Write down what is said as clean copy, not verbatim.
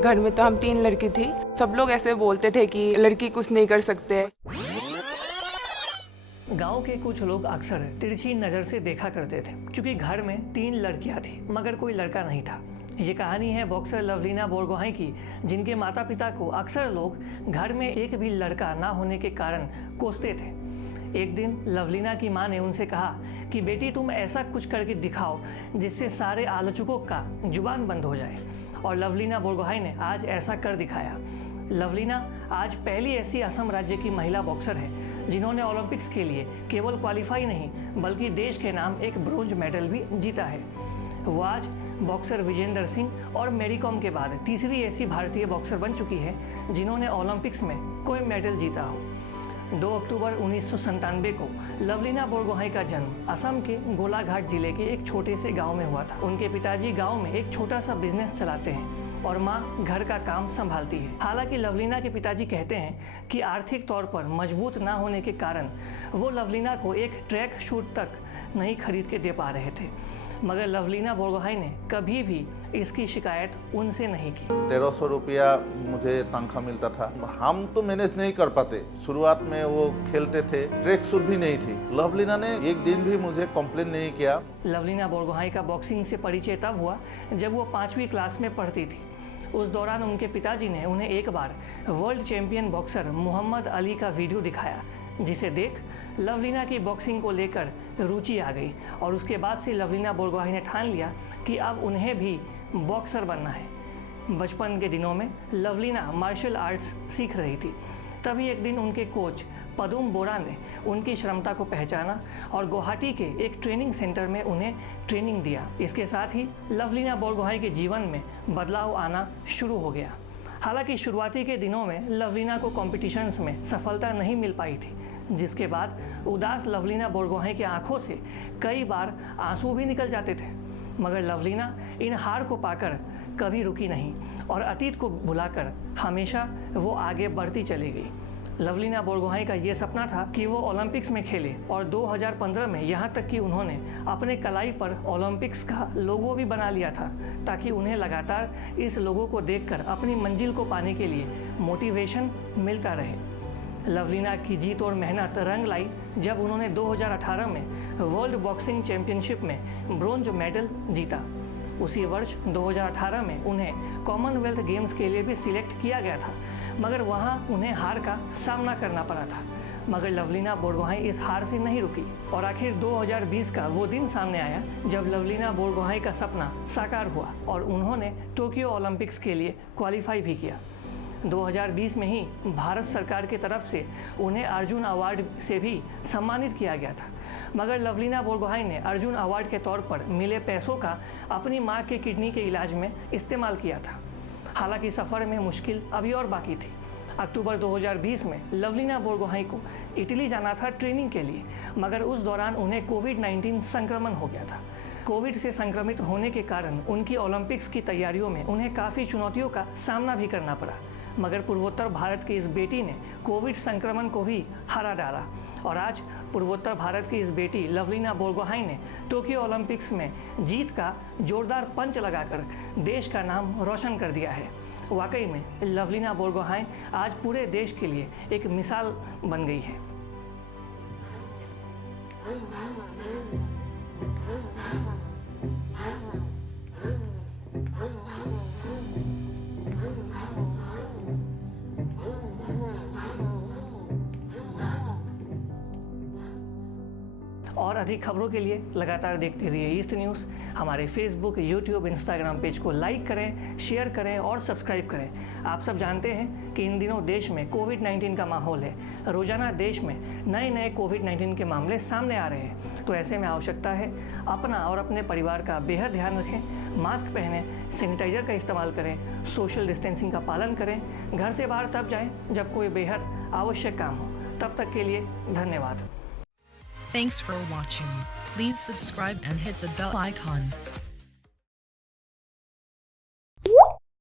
घर में तो हम 3 लड़की थी, सब लोग ऐसे बोलते थे कि लड़की कुछ नहीं कर सकते। गांव के कुछ लोग अक्सर तिरछी नज़र से देखा करते थे क्योंकि घर में 3 लड़कियां थी मगर कोई लड़का नहीं था। ये कहानी है बॉक्सर लवलीना बोरगोहाई की, जिनके माता पिता को अक्सर लोग घर में एक भी लड़का ना होने के कारण कोसते थे। एक दिन लवलीना की मां ने उनसे कहा कि बेटी तुम ऐसा कुछ करके दिखाओ जिससे सारे आलोचकों का जुबान बंद हो जाए, और लवलीना बोरगोहाई ने आज ऐसा कर दिखाया। लवलीना आज पहली ऐसी असम राज्य की महिला बॉक्सर है जिन्होंने ओलंपिक्स के लिए केवल क्वालिफाई नहीं बल्कि देश के नाम एक ब्रोंज मेडल भी जीता है। वो आज बॉक्सर विजेंदर सिंह और मैरी कॉम के बाद तीसरी ऐसी भारतीय बॉक्सर बन चुकी है जिन्होंने ओलंपिक्स में कोई मेडल जीता हो। 2 अक्टूबर 1997 को लवलीना बोरगोहाई का जन्म असम के गोलाघाट जिले के एक छोटे से गांव में हुआ था। उनके पिताजी गांव में एक छोटा सा बिजनेस चलाते हैं और मां घर का काम संभालती है। हालांकि लवलीना के पिताजी कहते हैं कि आर्थिक तौर पर मजबूत ना होने के कारण वो लवलीना को एक ट्रैक शूट तक नहीं खरीद के दे पा रहे थे, मगर लवलीना बोरगोहाई ने कभी भी इसकी शिकायत उनसे नहीं की। 1300 रुपया मुझे तनख्वाह मिलता था। हम तो मैनेज नहीं कर पाते। शुरुआत में वो खेलते थे, ट्रैक सूट भी नहीं थी। लवलीना ने एक दिन भी मुझे कंप्लेन नहीं किया। लवलीना बोरगोहाई का बॉक्सिंग से परिचय तब हुआ जब वो 5वीं क्लास में पढ़ती थी। उस दौरान उनके पिताजी ने उन्हें एक बार world champion boxer Muhammad Ali का वीडियो दिखाया, जिसे देख लवलीना की बॉक्सिंग को लेकर रुचि आ गई और उसके बाद से लवलीना बोरगोहाई ने ठान लिया कि अब उन्हें भी बॉक्सर बनना है। बचपन के दिनों में लवलीना मार्शल आर्ट्स सीख रही थी। तभी एक दिन उनके कोच पदुम बोरा ने उनकी क्षमता को पहचाना और गुवाहाटी के एक ट्रेनिंग सेंटर में उन्हें ट्रेनिंग दिया। इसके साथ ही लवलीना बोरगोहाई के जीवन में बदलाव आना शुरू हो गया। हालांकि शुरुआती के दिनों में लवलीना को कॉम्पिटिशन्स में सफलता नहीं मिल पाई थी, जिसके बाद उदास लवलीना बोरगोहाई की आंखों से कई बार आंसू भी निकल जाते थे। मगर लवलीना इन हार को पाकर कभी रुकी नहीं और अतीत को भुलाकर हमेशा वो आगे बढ़ती चली गई। लवलीना बोरगोहाई का ये सपना था कि वो ओलंपिक्स में खेले और 2015 में यहाँ तक कि उन्होंने अपने कलाई पर ओलंपिक्स का लोगो भी बना लिया था, ताकि उन्हें लगातार इस लोगो को देखकर अपनी मंजिल को पाने के लिए मोटिवेशन मिलता रहे। लवलीना की जीत और मेहनत रंग लाई जब उन्होंने 2018 में वर्ल्ड बॉक्सिंग चैंपियनशिप में ब्रोंज मेडल जीता। उसी वर्ष 2018 में उन्हें कॉमनवेल्थ गेम्स के लिए भी सिलेक्ट किया गया था, मगर वहां उन्हें हार का सामना करना पड़ा था। मगर लवलीना बोरगोहाई इस हार से नहीं रुकी और आखिर 2020 का वो दिन सामने आया जब लवलीना बोरगोहाई का सपना साकार हुआ और उन्होंने टोक्यो ओलंपिक्स के लिए क्वालिफाई भी किया। 2020 में ही भारत सरकार की तरफ से उन्हें अर्जुन अवार्ड से भी सम्मानित किया गया था, मगर लवलीना बोरगोहाई ने अर्जुन अवार्ड के तौर पर मिले पैसों का अपनी मां के किडनी के इलाज में इस्तेमाल किया था। हालांकि सफ़र में मुश्किल अभी और बाकी थी। अक्टूबर 2020 में लवलीना बोरगोहाई को इटली जाना था ट्रेनिंग के लिए, मगर उस दौरान उन्हें कोविड-19 संक्रमण हो गया था। कोविड से संक्रमित होने के कारण उनकी ओलंपिक्स की तैयारियों में उन्हें काफ़ी चुनौतियों का सामना भी करना पड़ा, मगर पूर्वोत्तर भारत की इस बेटी ने कोविड संक्रमण को भी हरा डाला और आज पूर्वोत्तर भारत की इस बेटी लवलीना बोरगोहाई ने टोक्यो ओलंपिक्स में जीत का जोरदार पंच लगाकर देश का नाम रोशन कर दिया है। वाकई में लवलीना बोरगोहाई आज पूरे देश के लिए एक मिसाल बन गई है। और अधिक खबरों के लिए लगातार देखते रहिए ईस्ट न्यूज़। हमारे फेसबुक, यूट्यूब, इंस्टाग्राम पेज को लाइक करें, शेयर करें और सब्सक्राइब करें। आप सब जानते हैं कि इन दिनों देश में कोविड-19 का माहौल है। रोजाना देश में नए कोविड-19 के मामले सामने आ रहे हैं, तो ऐसे में आवश्यकता है अपना और अपने परिवार का बेहद ध्यान रखें। मास्क पहनें, सैनिटाइजर का इस्तेमाल करें, सोशल डिस्टेंसिंग का पालन करें, घर से बाहर तब जाएं जब कोई बेहद आवश्यक काम हो। तब तक के लिए धन्यवाद। Thanks for watching. Please subscribe and hit the bell icon.